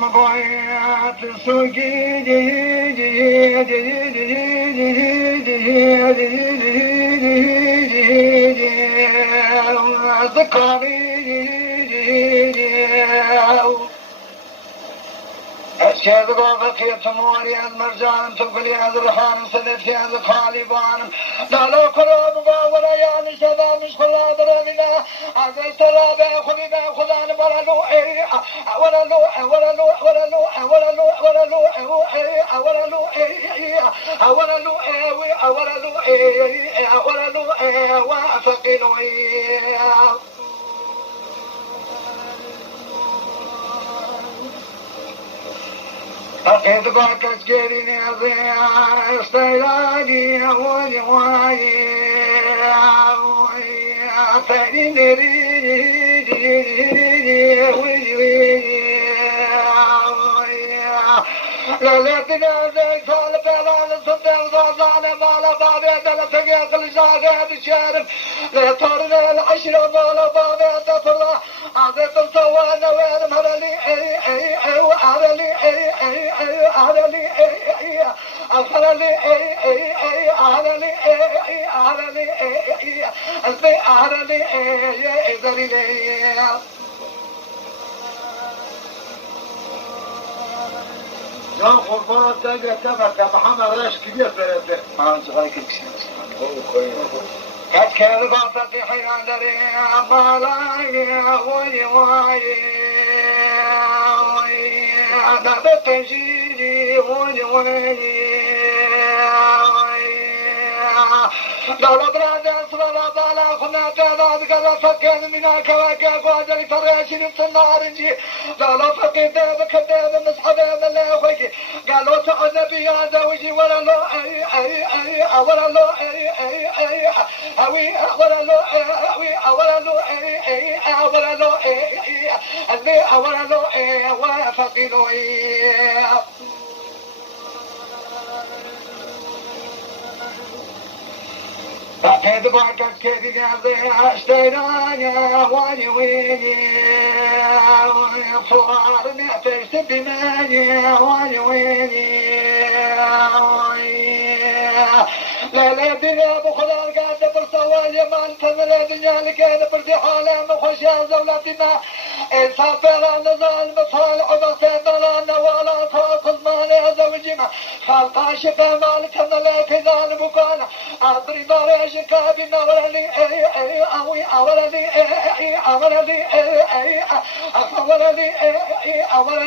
مضيعة سوقي الشيخ بقية موري المرجان تقول يا ذرحان صدف يا ذخالي بانم لا لا قراب ولا يعني شباب مش خلا ضربنا عزيز ترى باخذ باخذان ولا لو ولا لو ولا لو ولا لو ولا لو ولا لو ولا لو ولا لو ولا لو ولا لو وافقنوا أكيد باكس كيريني أضيع استيلاني أولي واي أفريني لا لا تنازل سالف على الصدق زعزعنا مالا بابي دل تقيق الجاغة بشارف لا ترنا العشرة مالا بابي تفرح عزيز الصوانا وين مرلي يا خربان تلقى كبر محمد راش كبير فريده ما صغير كل شيء كان غافة حيران دري مالاي وي أنا بتجيني وي لا براد أسرى بالا خنا تعداد كذا فكان من الكواكب وجري فريشين في النارنجي لا فقيد بكذاب مسحب من لا خويك قالوا تعذب يا زوجي ولا لا ولا لا أوي ولا لا ولا لا ولا لا ولا لا وفقيدوا أكيد باكس كيدي قاضي اشتينا واني ويني فوار نعتيش بماني واني ويني لا لا دنيا بخلال قاعدة برسوالي ما انتظر الدنيا لكيد بردي حالي مخشى زولتنا سافر نزال مصالح وبسيط لنا ولا تاخذ مالي زوجي ما خلق عاشق مالك انا لا كذان بكانا اضري داري شكابنا ولا لي اوي ولا لي ولا لي ولا لي ولا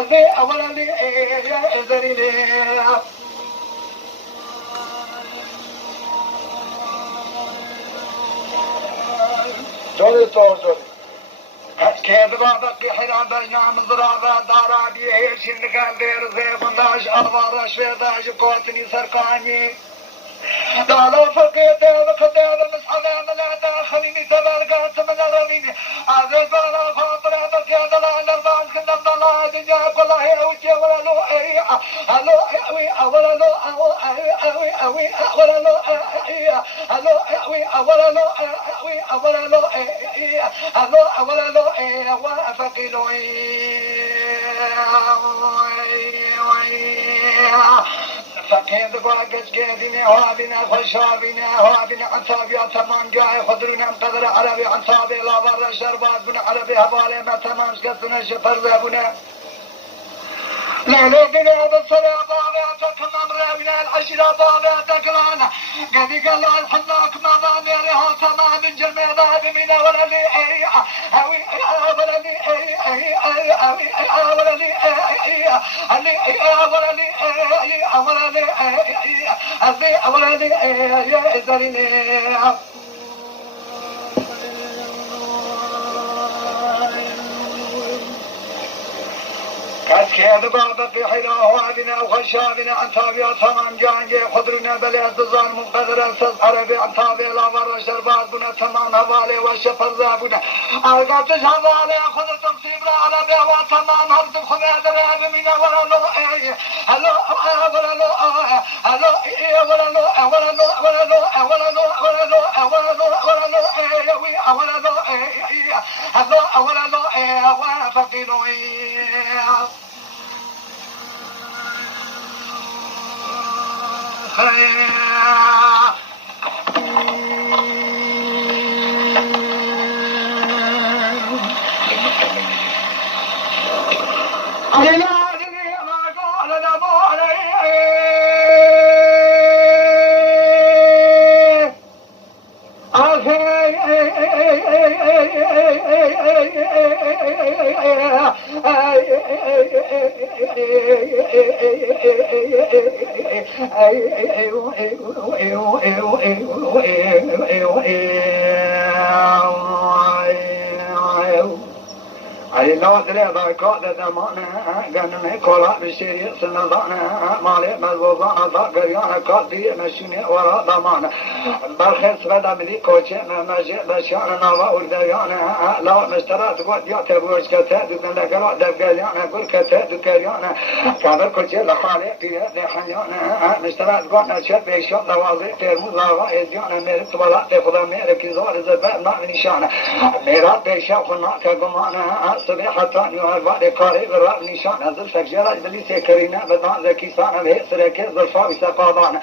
لي ولا لي ذري لي جولي توجولي كيف بابك حيران بينام ضرابة دارابي هيش نقال دير زي بنداش أربار شويداش قوتني سرقاني دالو فقيت بخدير مسحنا من داخلي تبارك من الرمين عزيز بلا خاطر بكيد لا نرضان كنا بلا دنيا كلها وجه ولا لو الو ولا لو ولا لو ولا لو ولا لو ولا لو وافقلوا فقيد باقش قيدنا وابنا خشابنا وابنا عصابي تمام جاي خضرنا مقدر عربي عصابي لا برا شربات بنا عربي هبالي ما تمام شكتنا شفر بابنا لا لا بنا بالصلاة ضابعتك ممراونا العشرة ضابعتك لنا قد قال الحناك ما ضامرها تمام من جميع ضاب منا ولا لي أوي ولا لي ولا لي ولا لي ولا لي يا زريني كاسكيد بابك حيراه وابنا وخشابنا عن تابع تمام جانجي خضرنا بلي الزان مقدر اساس عربي عن تابع لا برا شربات بنا تمام هبالي وشفر ذابنا القات هبالي خضر تمسيب على بيوا تمام هرد خميد راب من ولا لو هلو ولا لو هلو ولا لو ولا لو ولا لو ولا لو ولا لو ولا لو ولا لو ولا لو هلو ولا لو وافقنوا I know that I got that I'm on gonna make all up the serious and I'm on Mali, Mazovana, Gariana, got the machine or the man. Barhes, Radamili, Coach, and Major, Bashana, Urdayana, Law, Mr. What Yata was Catet, and the Galot, the Galiana, good Catet, the Gariana, Gather Coachella, Hale, the Hayana, Mr. Asgona, Chet, they shot the wall, there, Muzava, is Yana, Meritwala, for the Americans, or is a bad man in Shana. Made up, they shot for not Kagomana. صبيحة يهرب قارئ الرأب نشان هذا الفجر بليس كرينا بدان ذكي صان به سرك ظرفا وسقاضان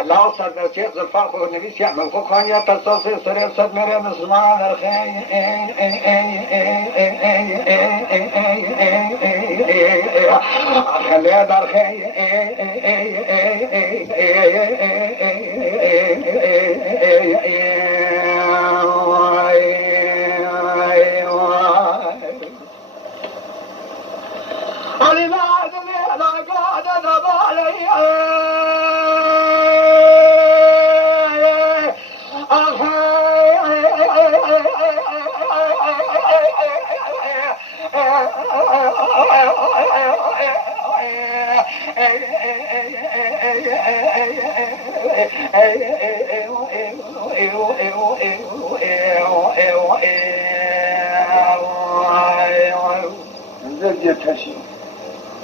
الله صد نسيت ظرفا والنبي يعمل خان يتصل سرير صد مريم مسلمان الخير خلي دار خير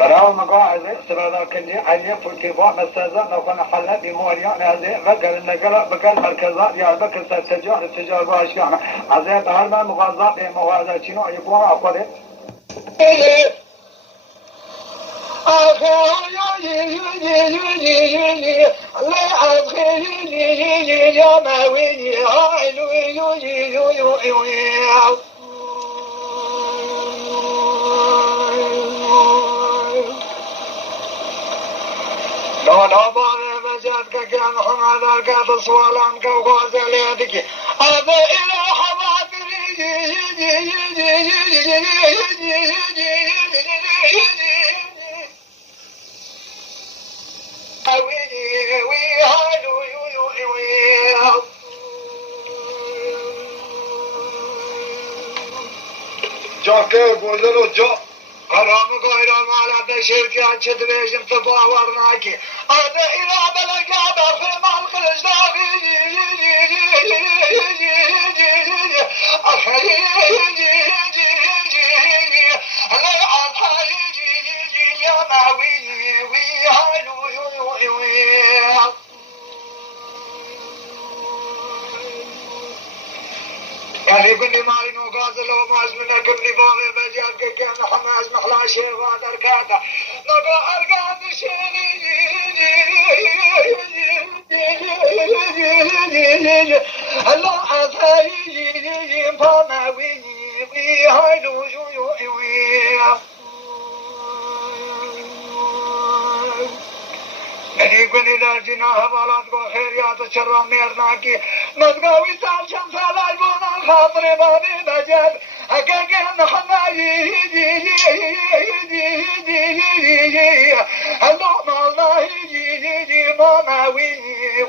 براو مقاعد سبدا كني علي فوتيبا مستزن وكان حلت بموريان هذه بقل النقل بقل مركزات يا بقل التجار باشكان هذا بهالما مغازات مغازات شنو يبغوا اخذ لا بار مجد كان حمد كان سوالان كوغازليدك هذا الى حبابي جاكي بوزلو جو حرام غير مال الشركة تدريجم تباورناكي هذا إلى بلقى في مال خلصاقي يا ماوي كان يقول لي مالي نوقاز لو ماز منك ابني بامي مجال كان حماس محلا شيء وادر كاتا نوقا ارقاد الله عطاي فما وي هايلو يقول لي جناح بلاد خيريات شر ميرناكي مدقاوي سال شمس على البنا خاطر بابي مجد حقاقين حناي الله ما الله يجي ماما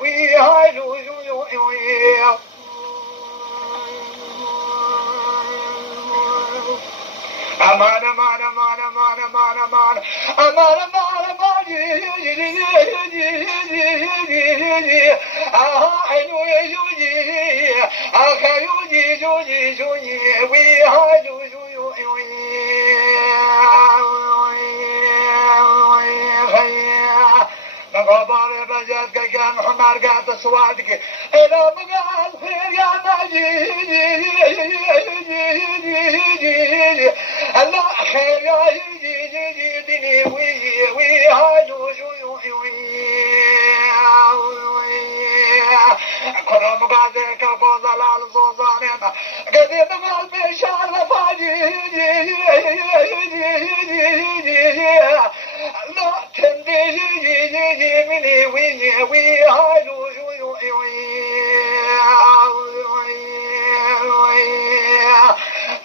وي هايلو أمان أمان أمان أمان أمان أمان أمان أمان أمان حلو يجوجي أخيوجي جوجي جوجي ويهاجو مقابر بجد كان حمار قاعد سوادك إلى مقال خير يا ناجي الله خير يا يجي كرم قادك فضل الصوصان قديم قلبي شعر فاجي لا تندي مني ويني وي هالو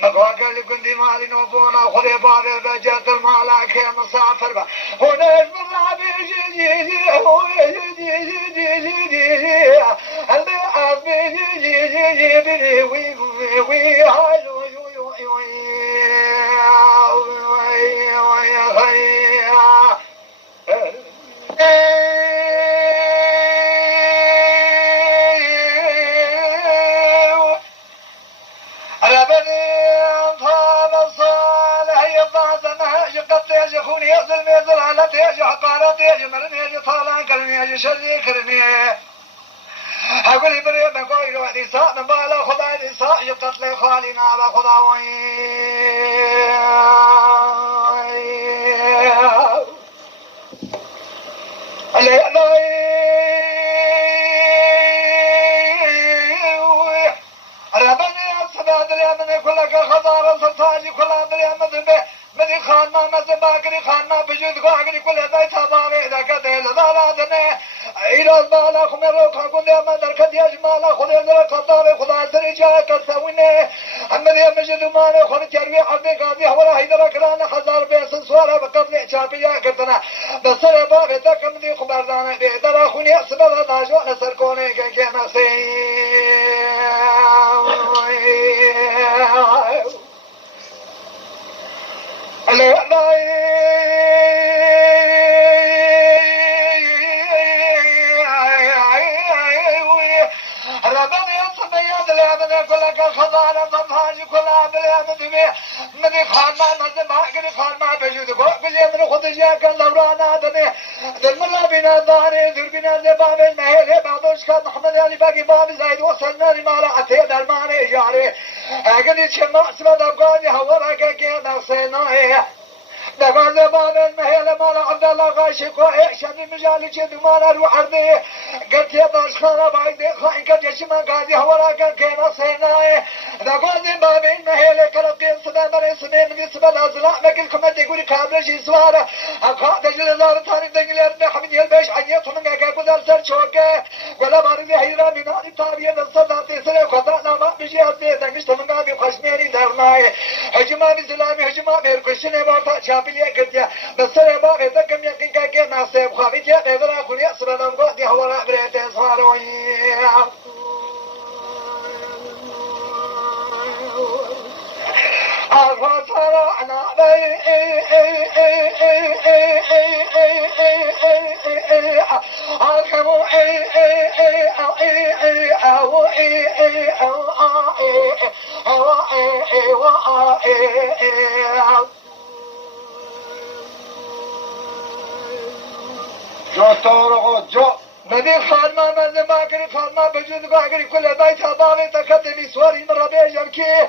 مقاقل كندي مالي نوفونا خذي بابي بجات المالك يا مسافر با هنا المرابي اللي عزمي بني وي هالو أقول إبراهيم بقول له نساء من بالا خدا نساء يقتل خالنا بخدا ربنا سبحان الله من كل خضار سلطان كل أمر من خان ما مزن باكري خان ما بجود قاعد كل هذا تبارك إذا كده لا دنا إيران بالا خمرو كاكون ما درك دياج مالا خدا در خطاب خدا سر جا كسوينه أمر يا مجد ما خد جربي عبد قاضي ولا هيدر كران 1000 بيس سوارة بقبل شابيا كتنا بس باب تكم دي خبردان بيدر خوني سبب ناجو نسر كونه كنا سي من خانما مزما كن خانما بجود کو بجے من خود جا کر لورانا دنے دلملا بنا دارے دربنا زباب المهل بعدش كان محمد علي باقي باب زايد وصلنا لمالا اتي درمانه جاري اگر چما سبب قاضي هورا كنا سينا دفع زبان المهل مال عبد الله غاشق وإحشان مجالي جد مالا روح عرضي قلت يا باش خانا بايد خاين كجشما قاضي هورا كنا سينا دفع زبان المهل كرقين سبب مرسمين من سبب الأزلاء مكلكم تقولي كابلشي سوارة أقا دجل الله تاريخ دجل أرد حمد يلبش عيات من قاقا قدر سر شوكا ولا بارد حيرا من آل تابية نصداتي سر خطأنا ما بجي هزي دنگشت من قابي خشميري درناي هجما بسلامي هجما ميركشن بارتا شابلية قديا بسر بابي تكم يقين كاكي ناسي بخابيتيا نذرا كليا سبنا مقادي هورا بريتين صاروي أغفرنا جو تورغو جو مدي خانما مزما كري خانما بجود قاعد كل بيت ابابي تقدمي سوري من ربيع جركي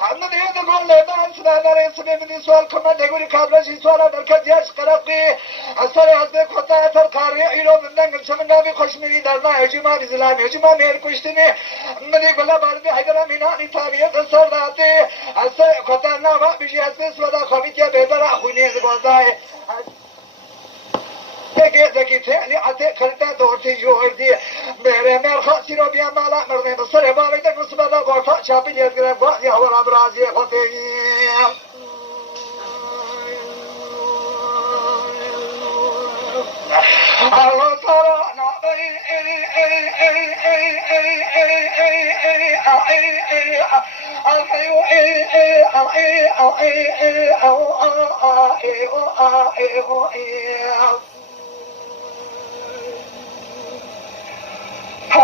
عندنا يقول له ما اسمع مريس من سؤال كمان يقول كابلشي سؤال دركدياش قرقي اثر حزب خطا ترقاري الى من دنگل شمنا بي خوشمي درنا هجما بزلامي هجما مير كشتني من يقول له بارد حيدر ميناني تابيه سرداتي اثر خطا نما بيجي حزب سودا خبيتيا بيدر اخوني زغوزاي ذكي تاني عتق خلتا دورتي جوردي ميري مير خاصي رو بيا مالا مرني بصري بالي دك نسبة غوطا شابي يتقرب غوطي هورا برازي خطي الله صرانا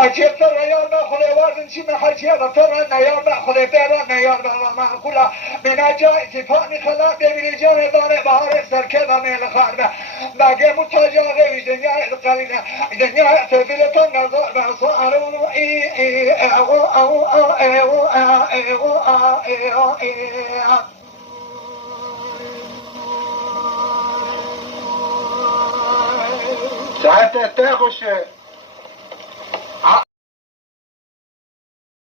حاجة ترى يا ما خلي وازن شي من حاجة ترى يا ما خلي بيرا يا ما كلها من أجاي تفاني خلا بيبي جان دار بحر سر كذا من الخاربة باقي متجا غير دنيا القليلة دنيا تفيلة نظر بصارون ساعتها تاخش